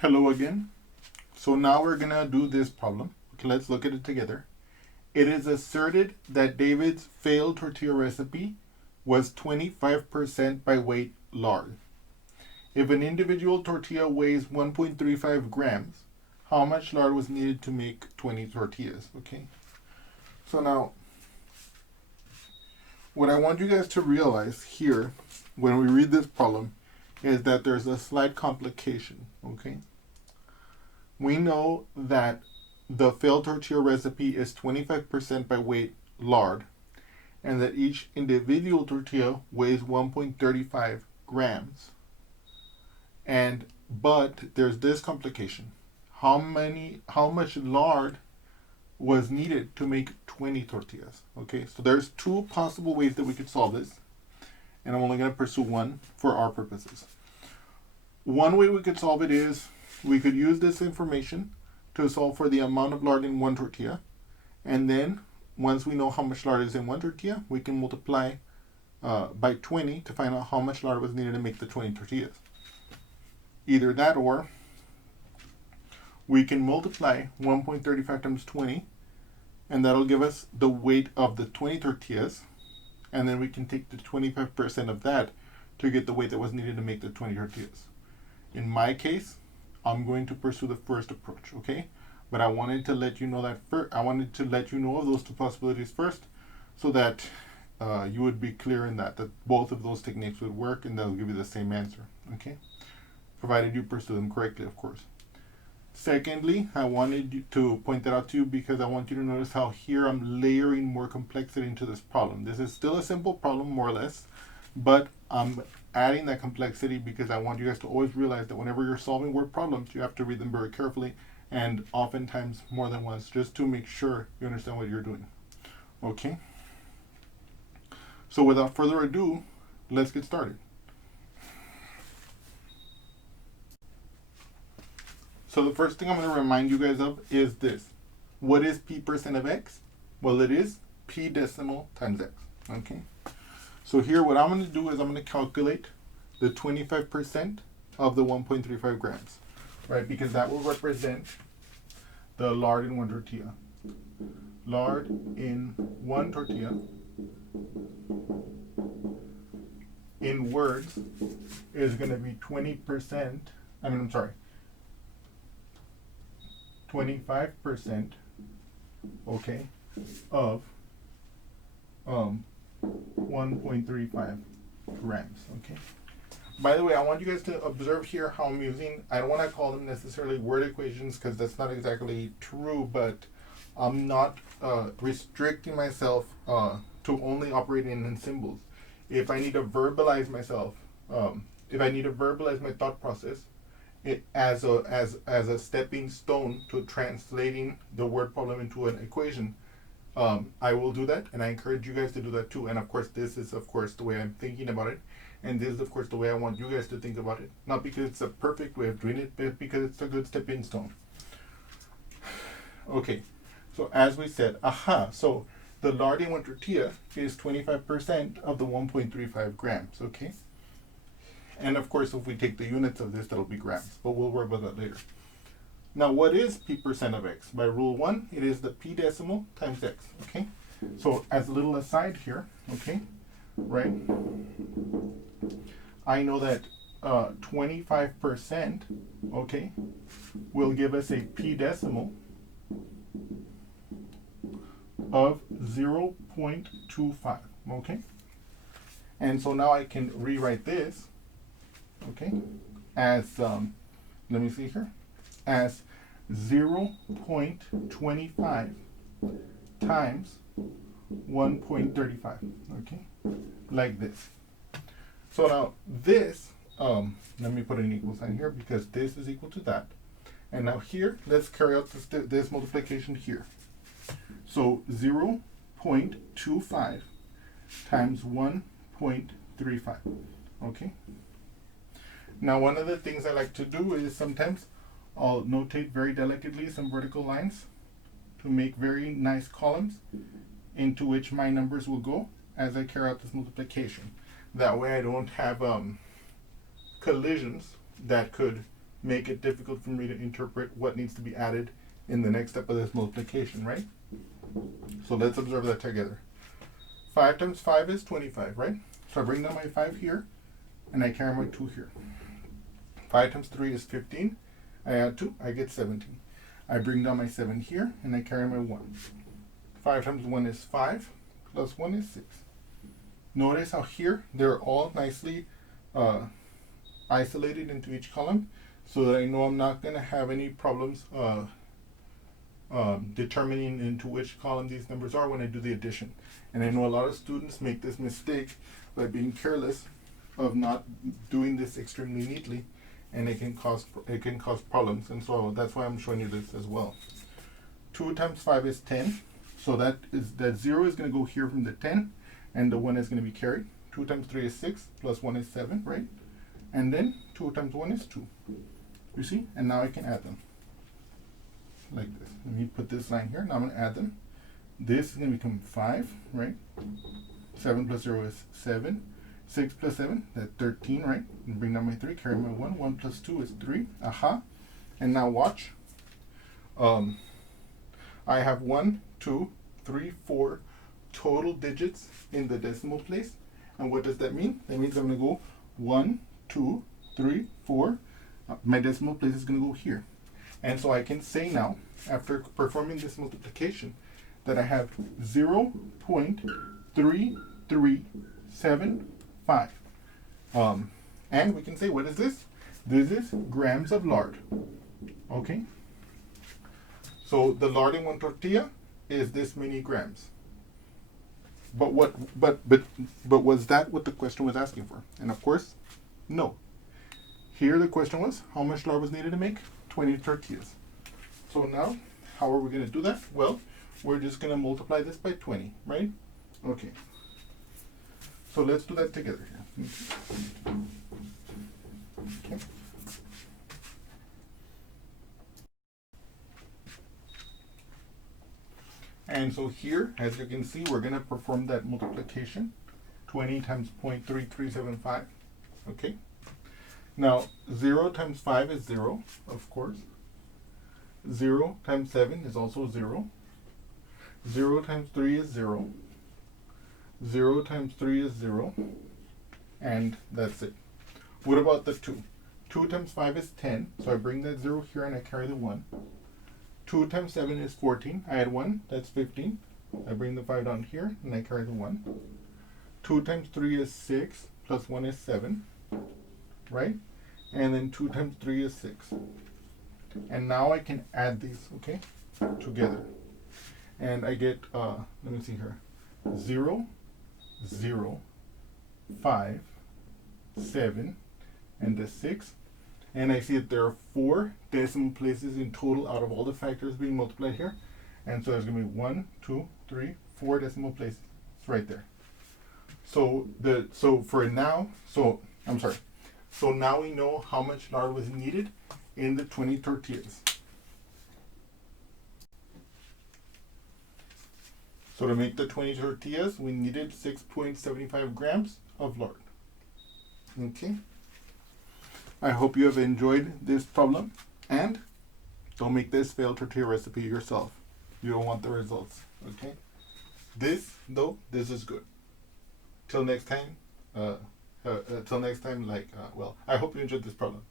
Hello again. So now we're going to do this problem. Okay, let's look at it together. It is asserted that David's failed tortilla recipe was 25% by weight lard. If an individual tortilla weighs 1.35 grams, how much lard was needed to make 20 tortillas? Okay. So now, what I want you guys to realize here when we read this problem is that there's a slight complication. Okay. We know that the failed tortilla recipe is 25% by weight lard, and that each individual tortilla weighs 1.35 grams. But there's this complication. How much lard was needed to make 20 tortillas? Okay, so there's two possible ways that we could solve this, and I'm only going to pursue one for our purposes. One way we could solve it is we could use this information to solve for the amount of lard in one tortilla, and then once we know how much lard is in one tortilla, we can multiply by 20 to find out how much lard was needed to make the 20 tortillas. Either that, or we can multiply 1.35 times 20, and that'll give us the weight of the 20 tortillas, and then we can take the 25% of that to get the weight that was needed to make the 20 tortillas. In my case, I'm going to pursue the first approach, okay? But I wanted to let you know that I wanted to let you know of those two possibilities first, so that you would be clear in that both of those techniques would work, and they'll give you the same answer, okay? Provided you pursue them correctly, of course. Secondly, I wanted to point that out to you because I want you to notice how here I'm layering more complexity into this problem. This is still a simple problem, more or less, but I'm adding that complexity because I want you guys to always realize that whenever you're solving word problems, you have to read them very carefully, and oftentimes more than once, just to make sure you understand what you're doing. Okay? So without further ado, let's get started. So the first thing I'm going to remind you guys of is this. What is p% of x? Well, it is p decimal times x. Okay? So here what I'm going to do is I'm going to calculate the 25% of the 1.35 grams, right? Because that will represent the lard in one tortilla. Lard in one tortilla in words is going to be 25%, okay, of 1.35 grams, okay? By the way, I want you guys to observe here how I'm using, I don't want to call them necessarily word equations because that's not exactly true, but I'm not restricting myself to only operating in symbols. If I need to verbalize myself, if I need to verbalize my thought process, as a stepping stone to translating the word problem into an equation, I will do that, and I encourage you guys to do that too. And of course, this is of course the way I'm thinking about it, and this is of course the way I want you guys to think about it. Not because it's a perfect way of doing it, but because it's a good stepping stone. Okay, so as we said, so the lard in one tortilla is 25% of the 1.35 grams, okay? And of course, if we take the units of this, that'll be grams, but we'll worry about that later. Now, what is p% of x? By rule 1, it is the p decimal times x, okay? So as a little aside here, okay, right? I know that 25%, okay, will give us a p decimal of 0.25, okay? And so now I can rewrite this, okay, as, let me see here, as 0.25 times 1.35, okay, like this. So now this, let me put an equal sign here because this is equal to that. And now here, let's carry out this multiplication here. So 0.25 times 1.35, okay? Now, one of the things I like to do is sometimes I'll notate very delicately some vertical lines to make very nice columns into which my numbers will go as I carry out this multiplication. That way I don't have collisions that could make it difficult for me to interpret what needs to be added in the next step of this multiplication, right? So let's observe that together. 5 times 5 is 25, right? So I bring down my 5 here, and I carry my 2 here. 5 times 3 is 15. I add 2, I get 17. I bring down my 7 here, and I carry my 1. 5 times 1 is 5, plus 1 is 6. Notice how here they're all nicely isolated into each column, so that I know I'm not going to have any problems determining into which column these numbers are when I do the addition. And I know a lot of students make this mistake by being careless of not doing this extremely neatly, and it can cause problems. And so that's why I'm showing you this as well. 2 times 5 is 10, so that 0 is going to go here from the 10, and the 1 is going to be carried. 2 times 3 is 6, plus 1 is 7, right? And then 2 times 1 is 2. You see? And now I can add them like this. Let me put this line here. Now I'm going to add them. This is going to become 5, right? 7 plus 0 is 7. 6 plus 7, that's 13, right? And bring down my 3, carry my 1. 1 plus 2 is 3. Aha. And now watch. I have 1, 2, 3, 4 total digits in the decimal place. And what does that mean? That means I'm going to go 1, 2, 3, 4. My decimal place is going to go here. And so I can say now, after performing this multiplication, that I have 0.3375. And we can say, what is this? This is grams of lard. Okay? So the lard in one tortilla is this many grams. But was that what the question was asking for? And of course, no. Here the question was, how much lard was needed to make 20 tortillas? So now, how are we going to do that? Well, we're just going to multiply this by 20, right? Okay. So let's do that together here. Okay. And so here, as you can see, we're going to perform that multiplication. 20 times 0.3375. Okay. Now, 0 times 5 is 0, of course. 0 times 7 is also 0. 0 times 3 is 0. 0 times 3 is 0. And that's it. What about the 2? 2 times 5 is 10. So I bring that 0 here and I carry the 1. 2 times 7 is 14. I add 1. That's 15. I bring the 5 down here and I carry the 1. 2 times 3 is 6. Plus 1 is 7. Right? And then 2 times 3 is 6. And now I can add these, okay, together. And I get, let me see here, 0, 0, 5, 7, and the 6. And I see that there are 4 decimal places in total out of all the factors being multiplied here. And so there's going to be 1, 2, 3, 4 decimal places. It's right there. So now we know how much lard was needed in the 20 tortillas. So to make the 20 tortillas, we needed 6.75 grams of lard. Okay. I hope you have enjoyed this problem, and don't make this failed tortilla recipe yourself. You don't want the results. Okay. This is good. Till next time. I hope you enjoyed this problem.